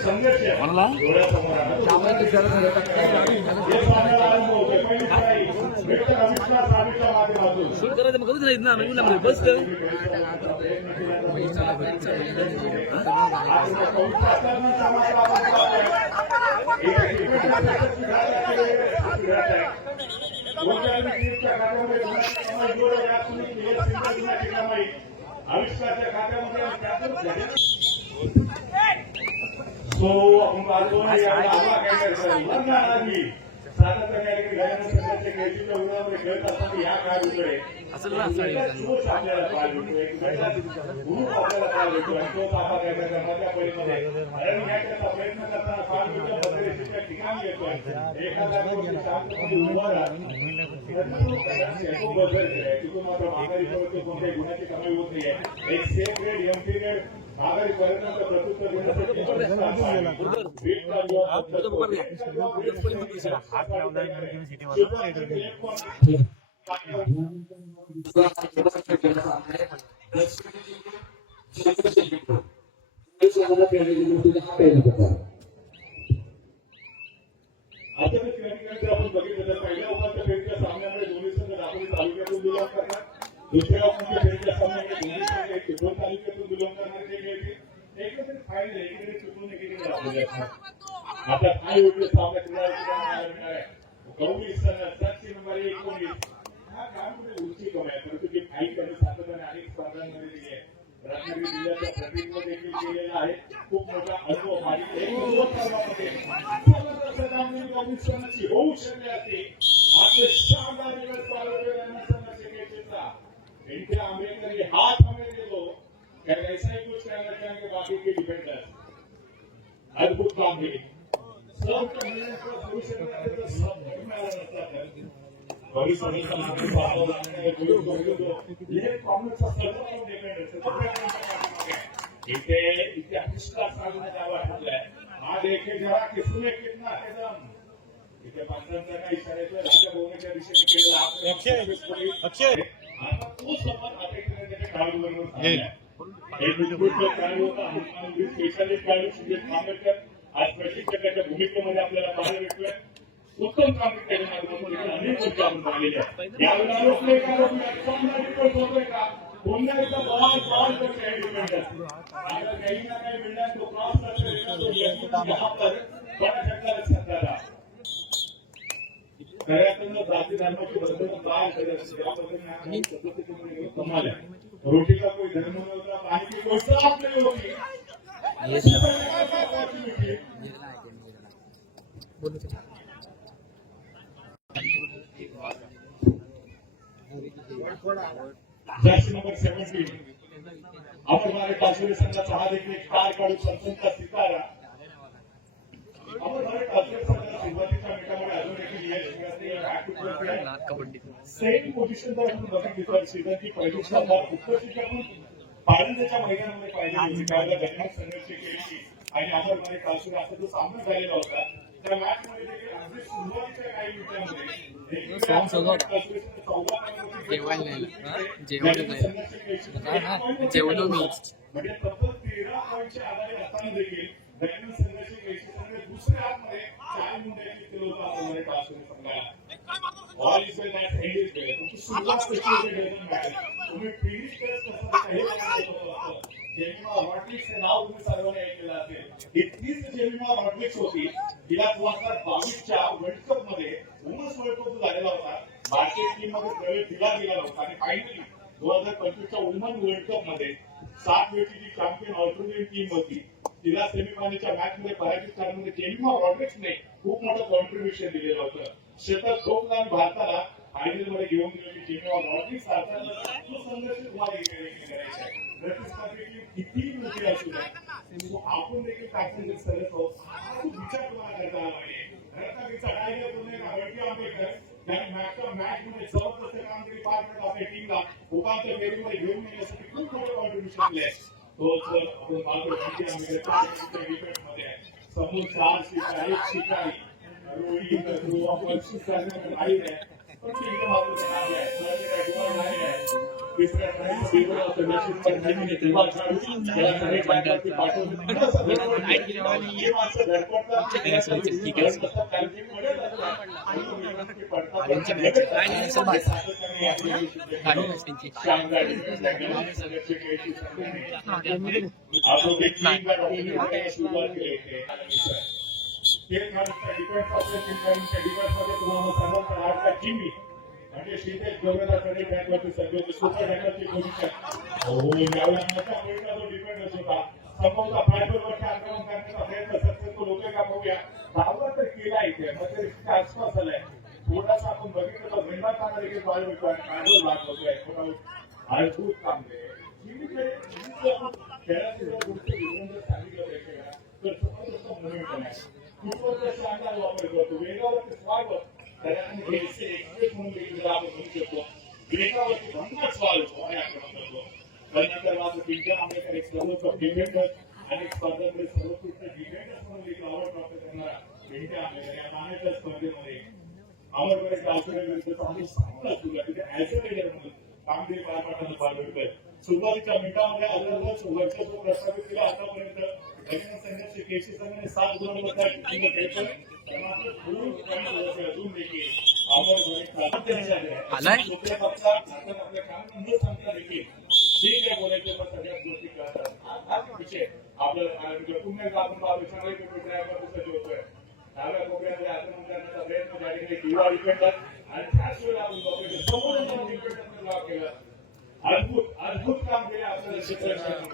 संघर्ष डोळ्यासमोर शूट करायचं मग कधीच राहील ना नवीन बस आयुष्याच्या खात्यामध्ये तो आपण पाहतो सातत्याने खेळीच्या उन्हामध्ये खेळत असताना या काळाकडे आपल्याला पाहायला भेटतो ग्रुप आपल्याला पाहायला भेटतो आणि तो ताबा घ्यायचा मधल्या पलीकडे रण घ्यायचा प्रयत्न करताना पालखीच्या भद्रेशीच्या ठिकाणी येतोय एखादा उभा तिथून मात्र माघारी कोणत्याही गुन्ह्याची कमाई होत नाहीये एक सेफ ग्रेड एमटी ग्रेड माघारी पर्यंत प्रत्युत्तर देण्यासाठी आपण बघितलं तर पहिल्या उपांत्य फेरीच्या सामन्यामध्ये दोन्ही संघ दापोली तालुक्यातून बिलॉंग करतात दुसऱ्या उपांत्य फेरीच्या सामन्यामध्ये दोन्ही संघ चिपळूण तालुक्यातून बिलॉंग करणारे एकत्रित फायनल एकीकडे चिपळूण एकीकडे दापोली असतात आता काय होते सामना गौरी सन 19 हा काळामध्ये उंची कमी आहे परंतु जी काही कमी सातत्याने अनेक स्पर्धांमध्ये दिली आहे रत्नागिरी जिल्ह्याच्या प्रतिनिधित्व देखील केलेला आहे खूप मोठा अनुभव आणि होऊ शकले असते आपले शानदार दिवस इंडिया आंबेडकर ये हाथ हमें दे दो क्या ऐसा ही कुछ कहना चाहेंगे बाकी के डिफेंडर्स अद्भुत काम है सब भविष्य में सब भविष्य में ये काँग्रेसचा सर्व डिफेंडर्स इथे इथे अविश्वास साधण्यात यावा म्हटलंय हा देखील जरा किसने कितना है दम इथे माणसांचा काही इशारा येतोय राजा भवनाच्या दिशेने केलेला अक्षय आता तो समान अपेक्षेने खेळाडूंबरोबर झाला एक उत्कृष्ट खेळाडू होता आणि स्पेशालिस्ट खेळाडू सुरेश आंबेडकर आज प्रशिक्षकाच्या भूमिकेमध्ये आपल्याला पाहायला भेटतोय उत्तम कामगिरी केल्यानंतर अनेक गोष्टी आपण पाहिलेल्या यावेळेला रोखले का होतोय का पुन्हा एकदा बॉल करते आहे डिफेंडर आता काही ना काही मिळणार तो क्रॉस करतो यहाँ पर बड़ा झटका लग सकता था खऱ्यातून जाती धर्माची बंधनं काय करत या पद्धतीने कमाल आहे रोटी का कोई धर्म नव्हता पाणी की गोष्ट आपली होती जर्सी नंबर 17 आपण भारत काश्मीर संघाचा हा देखील एक स्टार काढून संतचा सितारा आपण भारत काश्मीर संघाला सुरुवातीच्या मिनिटांमध्ये अजून देखील यश मिळते सेम पोझिशन जर आपण बघितली तर सीझनची पहिली शानदार उत्कृष्ट पाळंदच्या मैदानामध्ये पाहिजे होती त्यावेळेला गटनाथ संघर्ष केली आणि आपण भारत काश्मीर असा जो सामना झालेला होता त्या मॅच मध्ये देखील अगदी सुरुवातीच्या काही मिनिटांमध्ये जेवलो मी म्हणजे तब्बल 13 पॉईंटच्या आधारे असताना देखील गटनाथ संघर्ष केली दुसऱ्या हातमध्ये 4 गुणांची तिलोपा आपल्याला काश्मीर संघाला all is well that end is well तुमची सुरुवात कशी होते डझंट मॅटर तुम्ही फिनिश कसं काही जेमिमा रॉड्रिक्स हे नाव तुम्ही सर्वांनी ऐकलेलं असेल इतकीच जेमिमा रॉड्रिक्स होती तिला 2022 च्या वर्ल्ड कप मध्ये वुमन्स वर्ल्ड कप झालेला होता भारतीय टीम मध्ये प्रवेश दिला गेला होता आणि फायनली 2025 च्या वुमन वर्ल्ड कप मध्ये 7 वेळची चॅम्पियन ऑस्ट्रेलियन टीम होती तिला सेमीफायनलच्या मॅच मध्ये पराजित करण्यामध्ये जेमिमा रॉड्रिक्सने खूप मोठं कॉन्ट्रीब्युशन दिलेलं होतं शतक ठोकलं आणि भारताला फायनल मध्ये घेऊन गेलेली जेमिमा रॉड्रिक्स भारताला तो संघर्ष करायचा आहे प्रतिस्पर्धी किती मोठी असू द्या आपण देखील पॅसेंजर सरस आहोत खूप विचार तुम्हाला करता आला पाहिजे रत्नागिरीचा टायगर पुणे वडकी आंबेडकर त्यांनी मॅचच्या मॅच मध्ये जबरदस्त कामगिरी पार पडत आपल्या टीमला उपांत्य फेरीमध्ये घेऊन येण्यासाठी खूप मोठं कॉन्ट्रीब्युशन दिले तोच आपण पाहतो वडकी आंबेडकर डिफेंसमध्ये आहे समोर 4 शिकारी 1 शिकारी रोहित आपण शिकारी आहे पण टीम मात्र आहे तिसऱ्या क्रमांकावर बिनजोड संघर्षित करणारी किंवा खेळाडू याला खरे ट्रॅकवरती पाठवून असं धडपडतं. ही माणसं धडपडतात, गरज नसतात, बॅलन्सिंगमध्ये असतात. आणि तो व्यवस्थित पडतात. सातत्याने या गोष्टी सुद्धा शानदार डिफेन्स संघर्ष खेळची संघाने आपलं ते टीमला डॉक्टरने सुरुवात केली आहे. एक माणूसचा डिफेन्स असल्या टीमच्या डिफेन्समध्ये तुम्हाला सांगाल तर आजचा जिम्मी म्हणजे शीतेश गोवेदाकडे ट्रॅकवरती सध्या सुपर टॅकलची पोझिशन हो यावेळेला मोठा वेळचा जो डिफेंडर्स होता संभवतः फायबरवरती आक्रमण करण्याचा प्रयत्न सक्सेसफुल होतोय का बघूया. धावला तर केला इथे मग ते आसपास आलाय थोडासा आपण बघितलं तर वेंडाताना देखील बॉल मिळतो आणि काढून भाग होतोय. अद्भुत काम जिम्मीकडे खेळाची जर गोष्ट जर सांगितलं प्रेक्षकांना तर जबरदस्त मुवमेंट आहे. फुटबॉलचा शानदार वापर करतो वेगावरती स्वागत त्याच्यामध्ये एक्सप्रेस म्हणून देखील आपण म्हणू शकतो. वेगावरती भन्नाट स्वाल होतो आणि आक्रमण करतो. त्यानंतर माझं पिंटर आंबेडकर एक सर्वोत्तम डिफेंडर आणि स्पर्धेमध्ये सर्वोत्कृष्ट डिफेंडर म्हणून देखील आवड प्राप्त करणारा पिंटर आंबेडकर या नाण्याच्या स्पर्धेमध्ये अमरकडे गावकऱ्यांविरुद्ध चांगली सामना सुरू आहे. तिथे ऍज अ लीडर म्हणून कामगिरी पार पाडताना पाहायला मिळतंय. सुरुवातीच्या मिनिटांमध्ये अजूनच वर्चस्व प्रस्थापित केलं. आतापर्यंत संघर्ष केसी संघाने 7 गुणांवर खेळतोय. अजून देखील सोप्या पक्षात आपल्या काम न सांगता देखील जे काही बोलायचे पण सगळ्याच गोष्टी कळतात. विषय आपल्याला पुन्हा एकदा आपण पाहतो चांगले ड्रायव्हर सज्ज होतोय. डाव्या कोपऱ्यामध्ये आक्रमण करण्याचा प्रयत्न त्या ठिकाणी किंवा डिफेंडर आणि त्याच वेळेला आपण बघतोय समोर डिफेंडरने लॉक केलं. अद्भुत काम केलं आपल्याला क्षेत्ररक्षण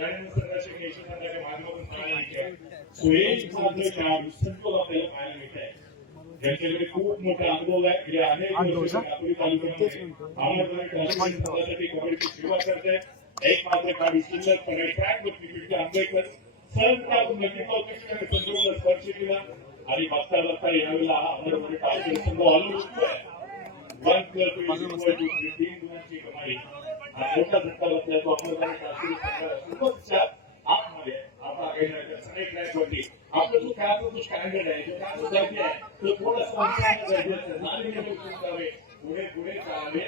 संघर्ष केसी संघाच्या माध्यमातून सुरेश खेळाडू संतोष आपल्याला पाहायला मिळत आहे. ज्यांच्याकडे खूप मोठा अनुभव आहे. गेल्या अनेक वर्ष नागपूर तालुक्यामध्ये कबड्डीची सेवा करते. एक मात्र खेळाडू सुंदर ट्रॅकवरती आंबेडकर सहज आपण नक्की संजोगला स्पर्श केला आणि बघता बघता यावेळेला अमरमध्ये टाळकरी संघ हलू शकतोय. 1+3 गुणांची कमाई मोठा धक्का बसला तो अमरमध्ये टाळकरी संघाला आतमध्ये आपला काही ट्रॅकवरती आपलं जो खेळाचा जो स्टँडर्ड आहे जो खेळाचा दर्जा आहे तो थोडासा गरजेचं आहे. पुढे पुढे चालावे.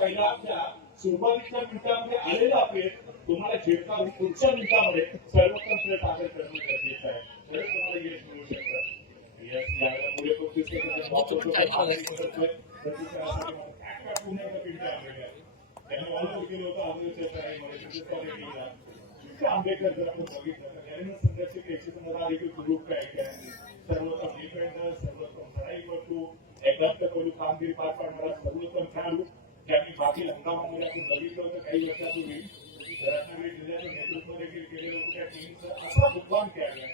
पहिला आपल्या सुरुवातीच्या मिनिटांमध्ये आलेला अपेल तुम्हाला झेपता पुढच्या मिनिटांमध्ये सर्वोत्तम खेळ सादर करणं गरजेचं आहे. तरच तुम्हाला यश मिळू शकतं. यश यायला पुढे त्यांनी ऑलआउट केलं होतं आंबेडकर जर आपण बघितलं तर याने संघर्ष केसी संघाला देखील ग्रुप काय सर्वोत्तम डिफेंडर सर्वोत्तम सराईपटू एकदम कामगिरी पार पाडणारा सर्वोत्तम खेळाडू ज्यांनी मागील हंगामामध्ये आपण बघितलं होतं काही वर्षापूर्वी रत्नागिरी जिल्ह्याचं नेतृत्व देखील केलेलं होतं. त्या टीमचं असा बुद्धिमान खेळाडू एक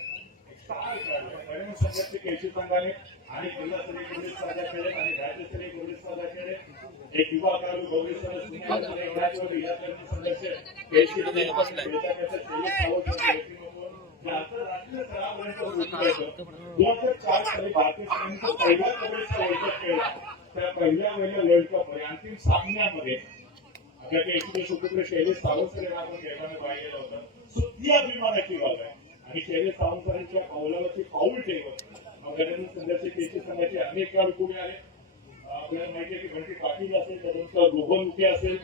स्टार खेळाडू आहे. संघर्ष केसी संघाने आणि जिल्हास्तरीय कबड्डी स्पर्धा खेळत आणि राज्यस्तरीय कबड्डी स्पर्धा खेळत एक युवा खेळाडू कबड्डी संघर्ष केसी राष्ट्रीय स्तरापर्यंत 2004 साली भारतीय संघाचा पहिला कबड्डीचा वर्ल्ड कप खेळला. त्या पहिल्या वर्ल्ड कप मध्ये अंतिम सामन्यामध्ये आपल्याकडे एकूण सुपुत्र शैलेश सावंतसर आपण खेळताना पाहिलेलं होतं. ती अभिमानाची बाब आहे आणि शैलेश सावंतसरांच्या पावलावरती पाऊल ठेवत संघर्ष केसी संघाचे अनेक खेळाडू पुढे आले. आपल्याला माहिती आहे की घंटी पाटील असेल त्यानंतर रोहन मुखे असेल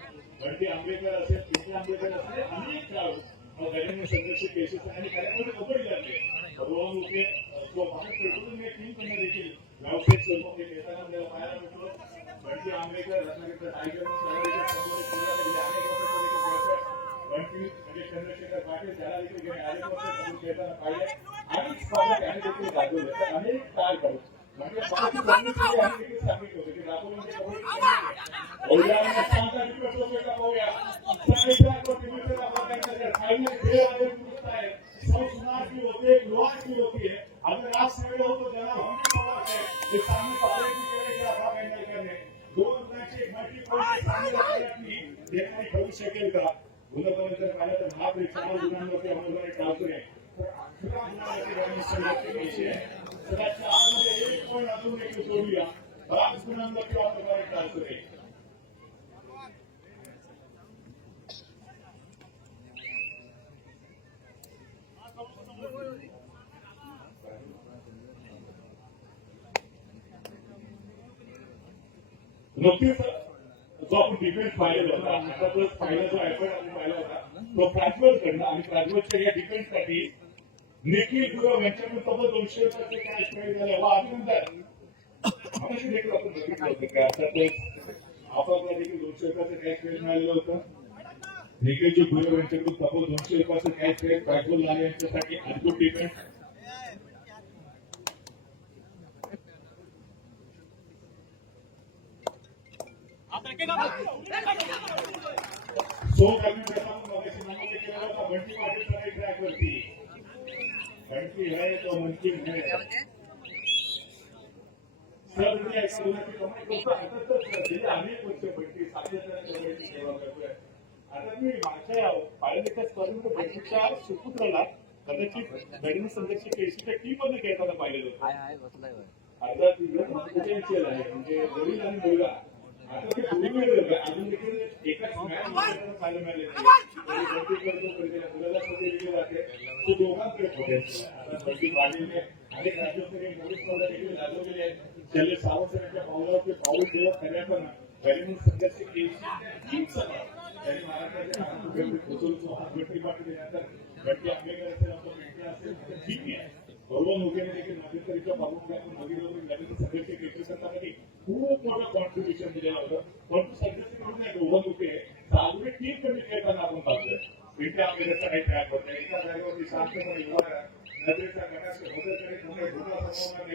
घंटी आंबेडकर असेल पिंपरी आंबेडकर असेल अनेक खेळाडू संघर्ष केसी संघाने कार्यक्रम कबड्डी लागले. रोहन मुखे तो भारत पेट्रोलियम या टीमकडनं देखील व्यावसायिक स्वरूपात खेळताना आपल्याला पाहायला मिळतो. घंटी आंबेडकर रत्नागिरीचा टायगर घंटी म्हणजे चंद्रशेखर पाटील त्याला देखील अनेक वर्ष खेळताना पाहिले आणि स्पर्धा त्याने देखील गाजवले. तर अनेक काय करू म्हणजे सांगितलं होतं की राघवनचे ठरू शकेल का गुणपर्यंत पाहिलं तर महापरीक्षा गुणांवरती अमोलने टाळतोय. अजून एक जोडूया 5 गुणांवरती अमोलने टाळतोय. नुकतीच जो आपण डिफेन्स पाहिलेला होता, आता तो पहिला जो एफर्ट आपण पाहिला होता तो प्राजवल कडनं, आणि प्राजवलच्या या डिफेन्ससाठी निखिल गुरव यांच्याकडून तब्बल 200 रुपयाचे कॅश प्राइज झाले. वा, अभिनंदन. मगाशी देखील आपण बघितलं होतं की आता तो आपल्याला देखील 200 रुपयाचं कॅश प्राइज मिळालेलं होतं. निखिलजी गुरव यांच्याकडून तब्बल 200 रुपयाचं कॅश प्राइज प्राजवल लाल यांच्यासाठी अद्भुत डिफेन्स. सो कमी प्रमाणात मगाशी नमूद केलेला होता बंटी पाटीलचा एक ट्रॅक वरती. बंटी है तो मुमकिन है. सर मी ऐका विनंती करतो, आता तर गेले अनेक वर्ष बंटी सातत्याने सेवा करतोय. आता मी माझ्या पाळलेल्या स्पर्धेत बंटीच्या सुपुत्राला कदाचित बॅडमिंटन संघाची केसीच्या टीम मध्ये खेळताना पाहिलेलं होतं. अर्धा पोटेन्शियल आहे, म्हणजे वडील आणि मुलगा. आता ते दोन्ही अजून देखील एकाच मॅच पाहायला मिळाले ते दोघांकडे पोटेन्शियल. आता बंटी पाटीलने अनेक राज्यस्तरीय मोठी स्पर्धा देखील गाजवलेली आहेत. शैलेश सावंत यांच्या पावलावर ते पाऊल ठेवत करण्यापासून बॅडमिंटन संघाची केसीचा त्यांनी महाराष्ट्राच्या नावाने पोहोचवलं. बंटी पाटील यानंतर बंटी आंबेडकर असेल, आपलं मेंढे असेल, ठीक आहे. गौरव मुखेने देखील मध्यंतरीच्या बाबूमध्ये आपण बघितलं होतं लग्न संघर्ष केंद्रसाठी खूप मोठं कॉन्ट्रीब्युशन दिलेलं होतं. परंतु सध्याची म्हणून नाही, गौरव मुखे साधूने टीम कमी खेळताना आपण पाहतोय. मेंढे आंबेडकरचा काही ट्रॅक होता, एका जागेवरती शांतपणे उभा राहा, नजरेच्या गटाचे होतेकडे तुम्ही धोका समोर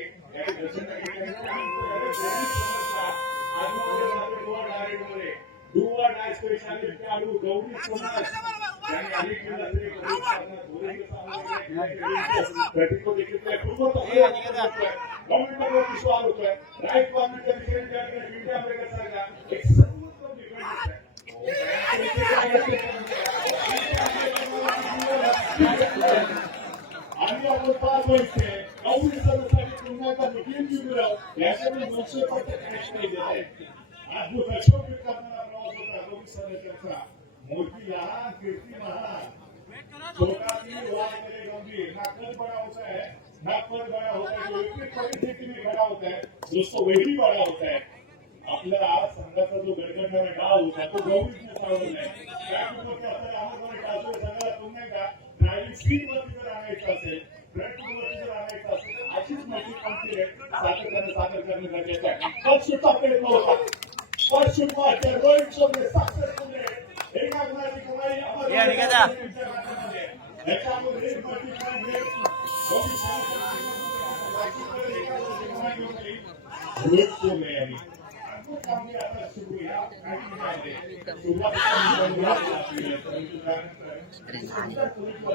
नाही याची दर्शन सवाल होतोय. राईट गव्हर्नमेंटच्या एक सर्वोत्तम डिफेंस आणि आपण पाच वर्षे गौरी सर्वसाठी पुन्हा निखिल गुरव याच्याकडे 200 कोटी कॅश प्राइज आहे. अद्भुत अशोक करणारा प्रवास होता गौरी सर्वचा. मोठी लहान कीर्ती महान, छोटा भी वाद करे गंभीर, ना कद बड़ा होता है ना पद बड़ा होता है, जो विपरीत परिस्थिति में खड़ा होता है दोस्तों वही बड़ा होता है. आपल्या आज संघाचा जो गडगडणारा डाव होता तो गौरीने चालवला आहे. त्यामुळे आपल्याला आम्हाला टाळतोय संघाला पुन्हा एकदा ड्रायव्हिंग स्पीड वरती जर आणायचं असेल, ब्रेक वरती जर आणायचं असेल तर अशीच मोठी कामगिरी सादर करणं गरजेचं आहे. फर्स्ट शूटचा प्रयत्न होता, फर्स्ट शूट मारते रोहित शर्मा सक्सेसफुल आहे. एका गुणाची कमाई आपण याच्यामध्ये एक मोठी कमाई रोहित शर्मा यांनी गाड़ी बनी है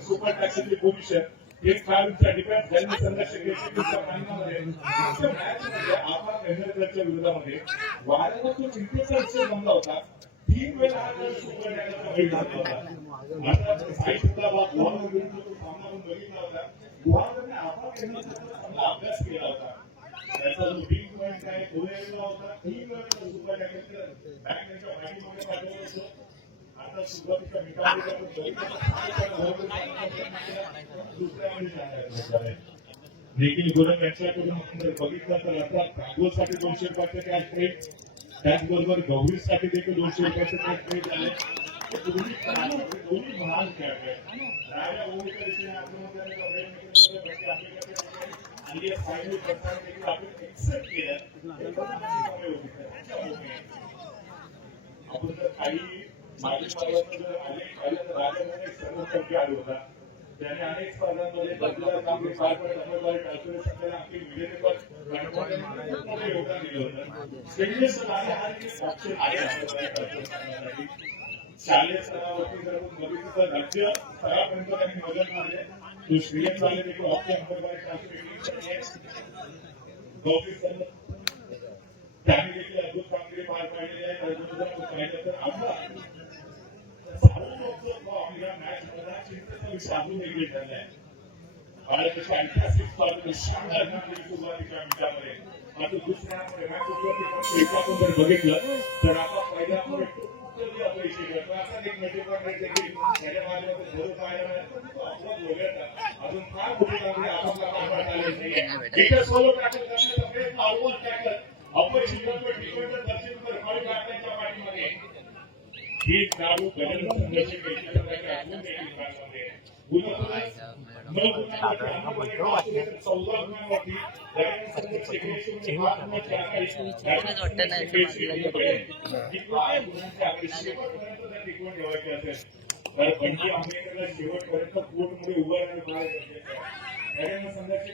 सुपर टॅक्सी पोझिशन एक खेळाडूंचा डिफेन्स त्यांनी संघर्ष आंबेडकरच्या विरोधामध्ये वारंवार तो चिंतेचा विषय बनला होता. 3 वेळा सुपर टॅक्सी होता. आता साहित्याला विरुद्ध तो सामना बघितला होता. गुहागरने चांगला अभ्यास केला होता. त्याचा जो वीक पॉईंट काय गोळेला होता, 3 वेळा सुपर टॅक्सी बॅक त्यांच्या पाठीमागे पाठवलं होतं. आता सुरुवातीच्या निकालामध्ये देखील गुरव यांच्याकडून आपण जर बघितलं तर आता भागवतसाठी 200 रुपयाचे कॅश प्राइज, त्याचबरोबर गौरीसाठी देखील 200 रुपयाचे कॅश प्राइज झाले. दोन्ही महान खेळाडू आहेत. राजा ओळीच्या दिशेने आणि या फायनल करताना देखील आपण एक्सेप्ट केलं. आपण जर काही मागील स्पर्धांमध्ये जर अनेक पाहिलं तर राजाने सर्वोत्तम खेळाडू होता. त्याने अनेक स्पर्धांमध्ये दर्जेदार कामगिरी पार पडत अमरवाडी टाळतोय संघाला अंतिम विजेतेपद योगदान दिलं होतं. श्रेयस लाले हा एक ऑप्शन आहे अमरवाडी. शालेय स्तरावरती जर बघितलं तर राज्य स्तरापर्यंत त्यांनी मदत मारले. तो श्रेयस लाले देखील ऑप्शन अमरवाडी टाळतोय. त्यांनी देखील अद्भुत कामगिरी पार पाडलेली आहे. पाहिलं तर आमदार साधून वेगळे ठरले आहे. भारताच्या ऐतिहासिक स्पर्धेत शानदार कामगिरी सुरुवातीच्या मिनिटांमध्ये आता दुसऱ्या मॅच आपण जर बघितलं तर आता पहिल्या अपयशी ठरतो असा एक मेजरमेंट देखील त्याच्या माध्यमातून भरून पाहायला अपवाद वगळता अजून फार मोठी कामगिरी आपापला पार पाडली नाहीये इथे सोलो टॅकल करण्याचा प्रयत्न ऑलमोस्ट टॅकल अपयशी ठरतो डिफेंडर दर्शन फॉल काढण्याच्या पाठीमागे ही खेळाडू गडल संघर्ष केल्याच्या अजून देखील खेळामध्ये आंबेडकरला शेवटपर्यंत कोर्टमध्ये उभं राहणं संघर्ष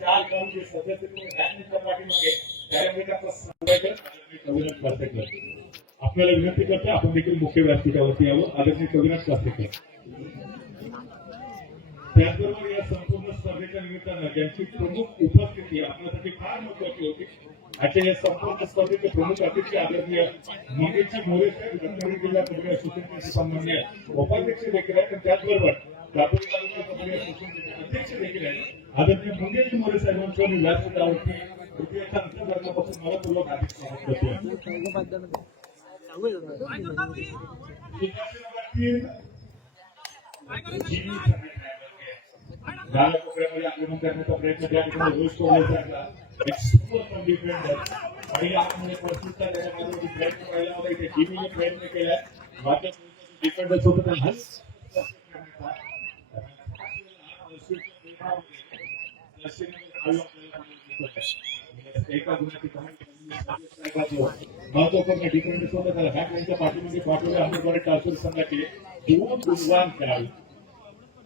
चार काढून जे सदस्य पाठीमागे त्यामुळे आपल्याला विनंती करते आपण देखील मुख्य व्यासपीठावरती यावं आदरणीय कविराज कासेकर. त्याचबरोबर या संपूर्ण स्पर्धेच्या निमित्तानं ज्यांची प्रमुख उपस्थिती आपल्यासाठी फार महत्वाची होती आजच्या या संपूर्ण स्पर्धेचे प्रमुख अतिथी आदरणीय मंगेशजी मोरे साहेब रत्नागिरी जिल्हा कबड्डी असोसिएशनचे सन्माननीय उपाध्यक्ष देखील आहेत आणि त्याचबरोबर दापोली तालुका कबड्डी असोसिएशनचे अध्यक्ष देखील आहेत आदरणीय मंगेशजी मोरे साहेबांचं मी व्यासपीठावरती तृतीयच्या अंतर्गतापासून मनपूर्वक हार्दिक स्वागत करतो. कोपऱ्यामध्ये आक्रमण करण्याचा प्रयत्न त्या ठिकाणी रोज कोल्हाचा एक सुपर डिफेंडर पहिल्या आतमध्ये प्रस्तुतता देण्यामध्ये प्रयत्न पाहिला होता इथे जिमीने प्रयत्न केला मात्र डिफेंडर सोबत एका गुणाची महत्वपूर्ण डिफेंडर सोबत बॅक लाईनच्या पाठीमध्ये पाठवले अहमदवाडी टासर संघाचे दोन गुणवान खेळाडू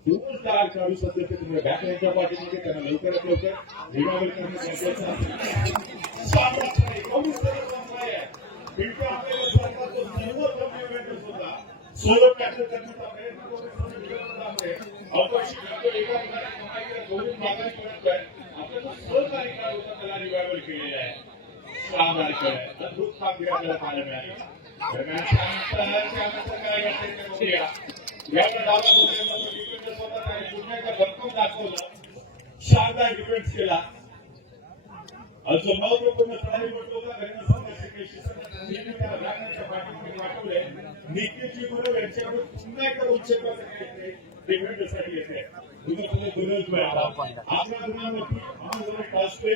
दोन चार खेळाडू सध्या तुम्ही बॅक लाईनच्या पाठीमध्ये त्यांना लवकरात लवकर रिवायवल करणे सोलो टॅकल करण्याचा सहकारी खेळाडू होता त्याला रिवायवल केलेला आहे. अद्भुत कामगिरी आपल्याला पाहायला मिळाली. दरम्यान काय घडतंय भरपूर दाखवलं शानदार डिफेन्स केला. अजून महत्वपूर्ण प्रणाली म्हणतो पाठवले निखिलची बरोबर यांच्याकडे पुन्हा एकदा उच्च डिफेंडरसाठी येते आपल्या गुणांवरती टॉसवे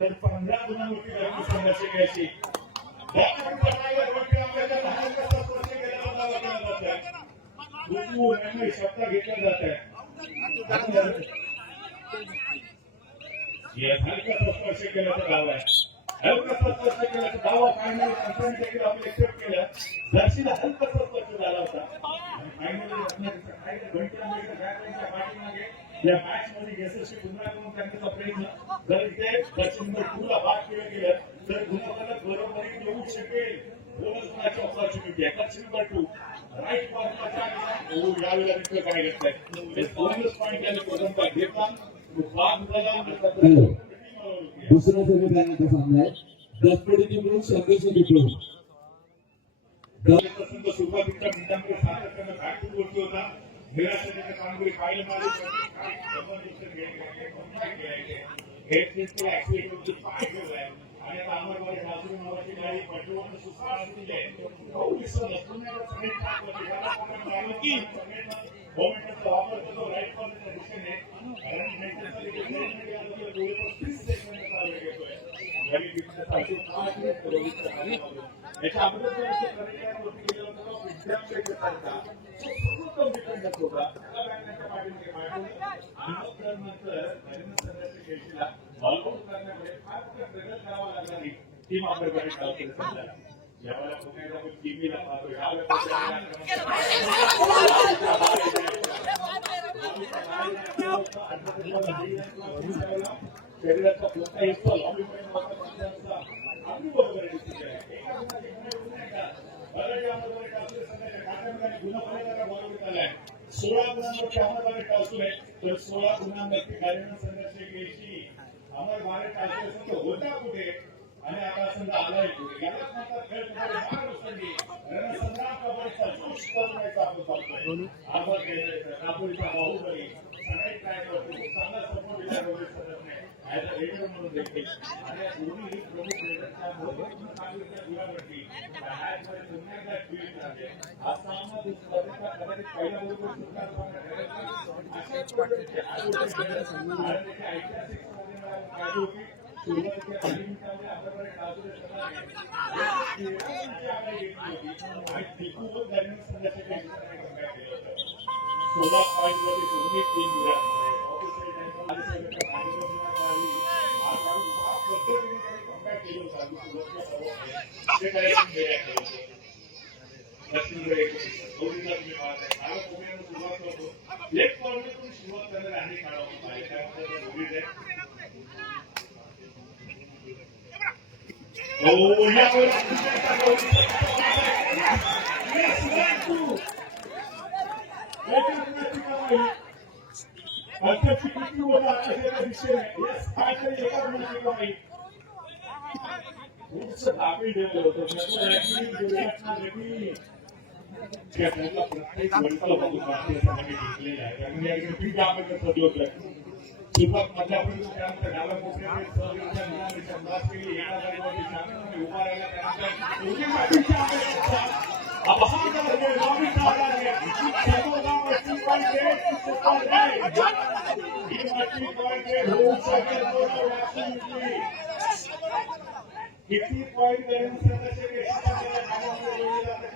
तर 15 गुणांवरती संघर्ष घ्यायची शब्द घेतला जात आहे. स्पर्श केल्याचा दावा आहे हलकासा स्पर्श केल्याचा दावा फायनल कंपनी देखील आपण एक्सेप्ट केलं जर्सीला हलकासा स्पर्श झाला होता या मॅच मध्ये यशस्वी पुन्हा करून करण्याचा प्रयत्न जर इथे दक्षिण पुढला भाग केलं गेलं तर गुणाला बरोबर येऊ शकेल. बोनस ऑपॉर्च्युनिटी आहे दक्षिण नंबर 2 राईट पॉइंटला यावेळेला तिथे काय घेतलंय बोनस पॉइंट त्यांनी प्रथमता घेतला दुसरा सेमीफायनलचा सामना आहे दसपडीची मिळून संघर्ष विप्लव सुरुवातीच्या मिनिटांमध्ये सातत्यानं बॅकफूट वरती होता निराशेच्या कामगिरी पाहायला मिळाली आणि आता अमरवाडी नागपूर नावाची गाडी पटवून सुसार वापर करतो राईट पॉइंटच्या दिशेने त्याच्या अगोदर टीम आपल्याकडे ज्यावेळेला पुण्याला टीव्हीला शरीराचा कुठला हिस्सा सोळा गुणांवरती अमरवाडी टासू आहे तर 16 गुणांवरती गाडीनं संघर्ष घ्यायची अमरवाडी टासू होता कुठे आणि आता समजा आलाय कुठे यालाच म्हणतात खेळ रणसंग्राम कबड्डीचा जोश करण्याचा आपण चालतोय आपण दापोलीचा बाहुबली सगळे काय करतो चांगला रेडर म्हणून देखील आणि दोन्ही प्रमुख रेडरच्या गुणावरती मॅचमध्ये पुन्हा एकदा फील्ड झाले. हा सामना दुसऱ्या कदाचित पहिल्या बरोबर सुटणार अशाच पद्धतीचे ऐतिहासिक होती. सुरुवातीच्या काही मिनिटांमध्ये आपल्याकडे आणि तिथूनच दरम्यान संघाचे केलं होतं. 16 पॉईंटमध्ये दोन्ही टीम लेफ्ट कॉर्नरतून सुरुवात करणारे आणि प्रत्येक वर्षाला बघून भारतीय संघाने जिंकलेला आहे. त्यामुळे सुरुवात मध्यापर्यंत त्यानंतर डाव्या कोपऱ्यामध्ये सहयोगाच्या मुलांनी संघात केली. या जागेवरती शांतपणे उभा राहिला. त्यानंतर दोन्ही बाजूच्या आघाडीचा अपहार झाला. रॉबिन झाला आहे. सर्वोगाव वरती पॉईंट आहे. सुपर आहे. ही वरती पॉईंट आहे. होऊन सगळे जोरावर वाचून घेतली. किती पॉईंट करून सदस्य देशाच्या नावामध्ये जोडले जातात.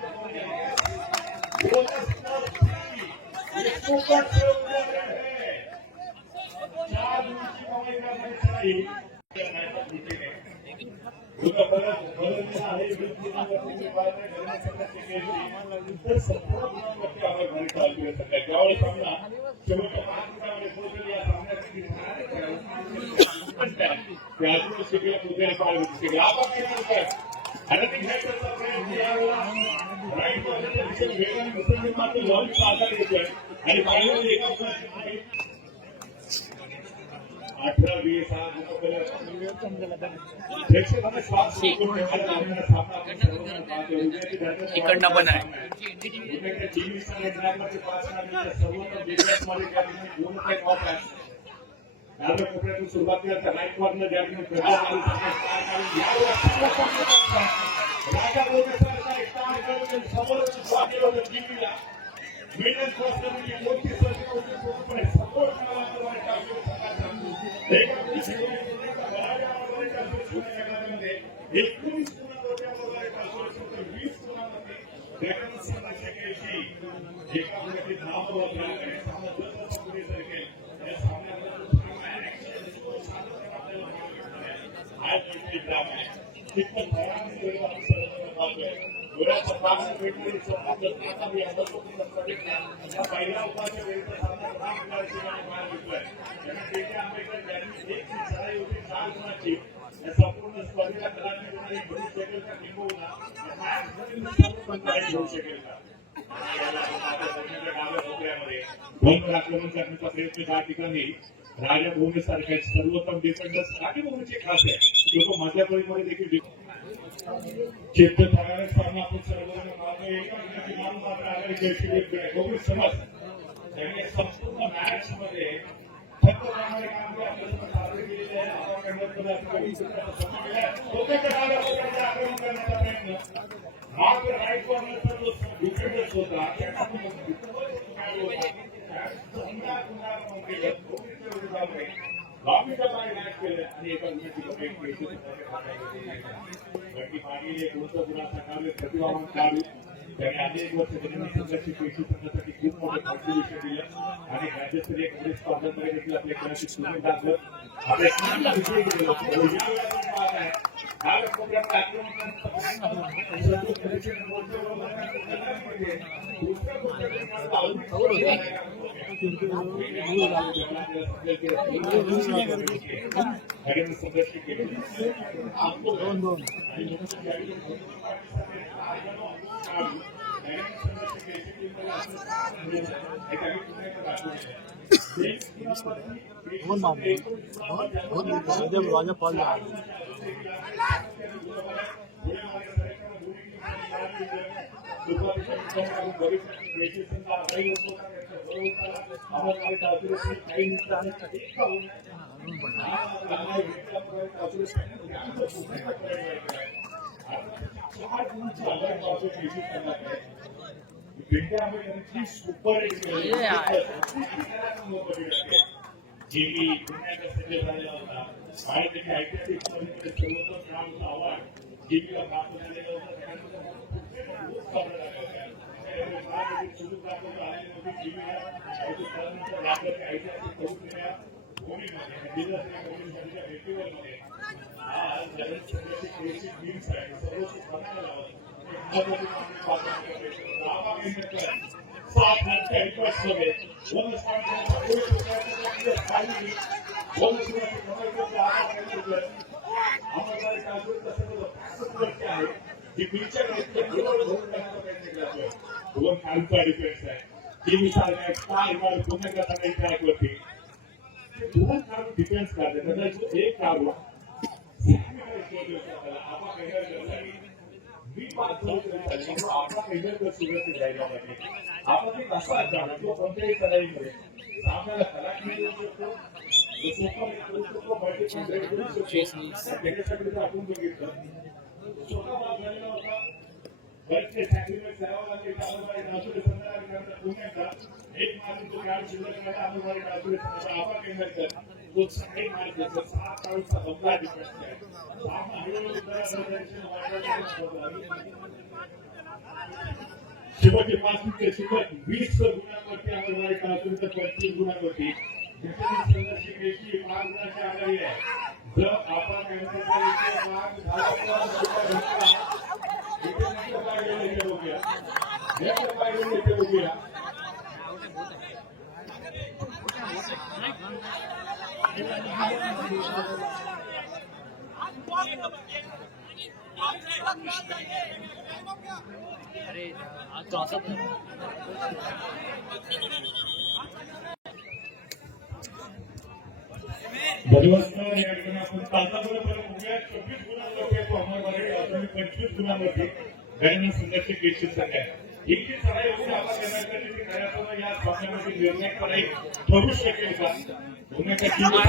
आणि फायनल एका 18-20 इकडनं पण आहे. कोपऱ्यातून सुरुवातीला राईट कॉर्नर ज्या पहिल्या उपाच्या वेळेचा संपूर्ण स्पर्धेला घेऊ शकेल का? आक्रमण करण्याचा प्रयत्न त्या ठिकाणी राजभूमी सारख्या सर्वोत्तम डिफेंडर्स राजभूमीची खास आहे. तो मधल्या परिमध्ये देखील चित्त ठराविक सामना आपण सर्वजण समज त्यांनी संपूर्ण मॅच मध्ये ठक्कप्रमाणे कामगिरी आपल्यासमोर सादर केलेली आहे. आक्रमण करण्याचा प्रयत्न मात्र राईट कॉर्नरचा जो डिफेंडर्स होता त्याचा मॅच केलं आणि एका मागील एक वर्ष गुन्हा सकाळी प्रतिभावान काढून त्यांनी अनेक वर्ष संघाची पेशी संघासाठी खूप मोठे कॉन्ट्रिब्युशन दिलं आणि राज्यस्तरीय कबड्डी स्पर्धांमध्ये देखील आपल्या खेळाची सुरू टाकलं. आपल्या संघर्ष केले राजा पाल सुरुवातीच्या ठिकाणी आपण बरीच रेजिस्ट्रेशनचा आधारही होतो का त्याच्या बरोबर आम्हाला काही कॅल्क्युलेशन काही निघताना कधी पाहून सुपर जीबी पुण्याचा संजय झालेला होता आणि त्याची ऐतिहासिक सर्वोत्तम काम अवॉर्ड जीबीला प्राप्त झालेलं होतं त्यानंतर सुरू दाखवता आलेली होती जीबीला ऐतिहासिक कौतुकाच्या भूमीमध्ये जिल्हा फेस्टिवलमध्ये आज नवीन संघर्षित कृषी टीम्स आहे सर्वोच्च बनायला लावत सात नंतर रिक्वेस्टमध्ये डिफेन्स करते एक कारवा मी आपला जायला पाहिजे आपण ते कसा जाणार किंवा कोणत्याही तयारीमध्ये आपल्याला कलाकारी करू शकतो त्याच्यासाठी आपण बघितलं छोटा भाग झालेला होता बरेचसे सॅक्रिफाईस करावं लागले पुण्याचा एक मार्ग तो काळ शिल्लक अनुवादी नागपूर आभार केंद्राचा तो सगळे मार्ग 7 तारखेचा बदला डिपेंड आहे शेवटचे 5 मिनिटे शिल्लक 20 गुणांवरती अंगणवाडी कार्यकर्ते 25 गुणांवरती संघर्षाची मार्गाच्या आधारे आहे जर आपण मार्ग झाला अरे आज तो असं बदलवस्तर या ठिकाणी आपण तासाबरोबर उद्या 26 गुणांवरती तो अंमलबजावणी अजून 25 गुणांवरती गणना संघर्ष केसेस संघ आहे ही जी सराई होती आपण देण्यासाठी ती कार्यासह या सामन्यामध्ये निर्णायकपणे ठरू शकेल का पुण्याच्या टीमचा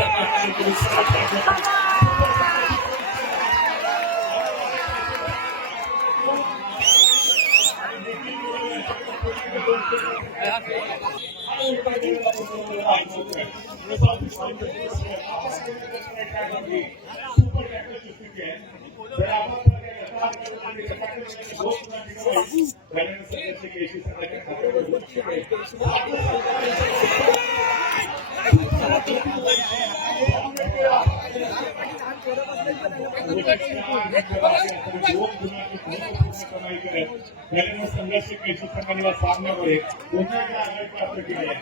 संघर्ष केशी संघाला सामन्यामध्ये पुन्हा आघाडी प्राप्त केली आहे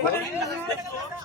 बरोबरीच्या अपेक्षा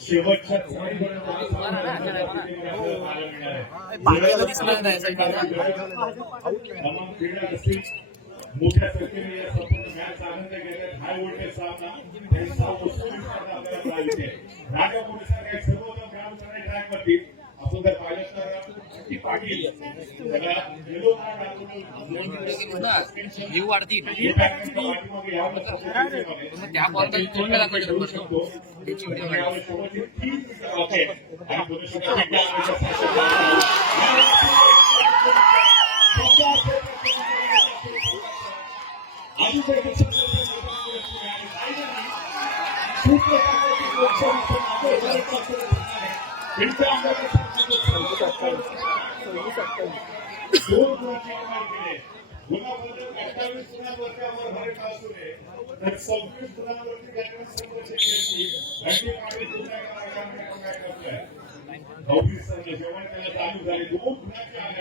शेवटच्या मोठ्या संख्येने या संपूर्ण मॅच आनंद घेण्यात हाय व्होल्टेज सामना राजा पोलिसांनी एक सर्वोत्तम काम करणे ट्रॅकवरती आपण जर पाहिलं तर पाटील त्याला येलो जीव वाढती त्या बॉलला तोंड दाखवायचं चालू झाले 2 गुणांच्या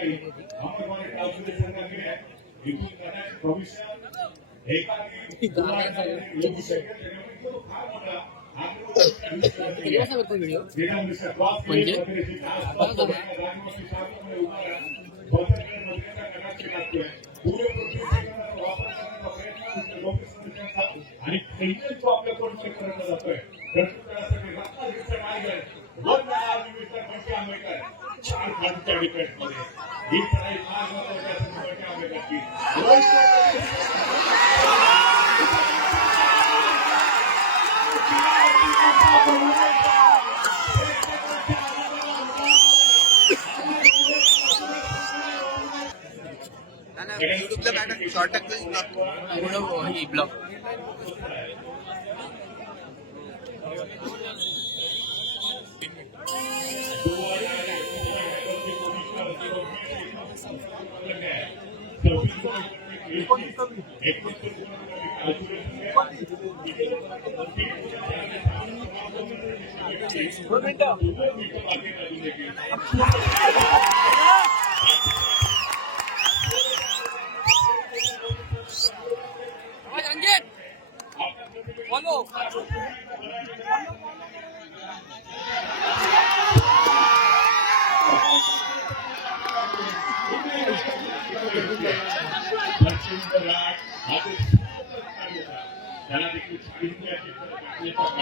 व्हिडिओ म्हणजे आणि खैन्यांचा आपल्या कोणत्या करायला जातोय प्रत्येकासाठी रत्नागिरीचा टायगर 2 वेळा मिस्टर बंटी आंबेडकर 4 खानच्या डिफेन्समध्ये ही लढाई फार महत्त्वाची असेल बंटी आंबेडकरची शॉर्ट ही ब्लॉग रंजित बोलो त्याला देखील सांगितले आपण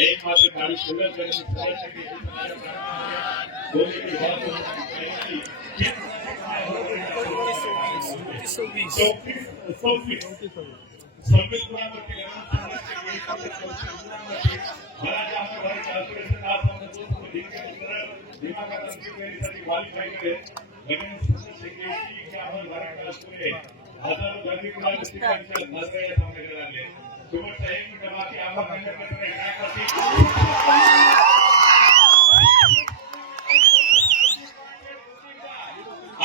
एक मात्र गाडी सुलभ हजारो गर्दी शेवटचा 1 मिनिट बाकी आपण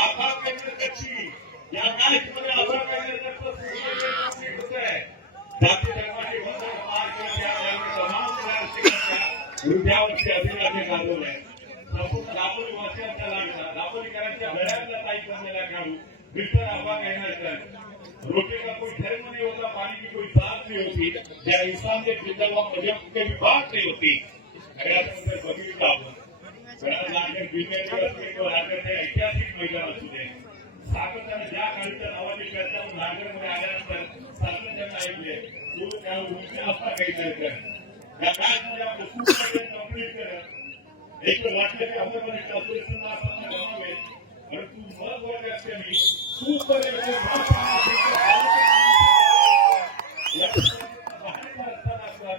आभार केंद्राची या कार्यक्रमाने आभार केंद्राचं जाती धर्माची बंधन पार केल्या तमाम हृदयावरती अभिवादन गाजवलंय संपूर्ण दापोली वासियांचा लागला दापोलीकरांच्या घड्याला ताई करण्याला काढू मिस्टर आभार केंद्राचा रोटी का कोई धर्म नहीं होता पानी की कोई जात नहीं होती या इंसान के जिंदगी मजहब के भी बात नहीं होती अगर बघितलं का आपण नागरिक बिल्डिंग ऐतिहासिक मैदान असू दे सातत्याने ज्या काळीच्या नावाची चर्चा नागरमध्ये आल्यानंतर सातत्याने ऐकले तो त्या गोष्टी असा काही नाही या काळामध्ये आपलं कंप्लीट करत एक वाटलं की आपण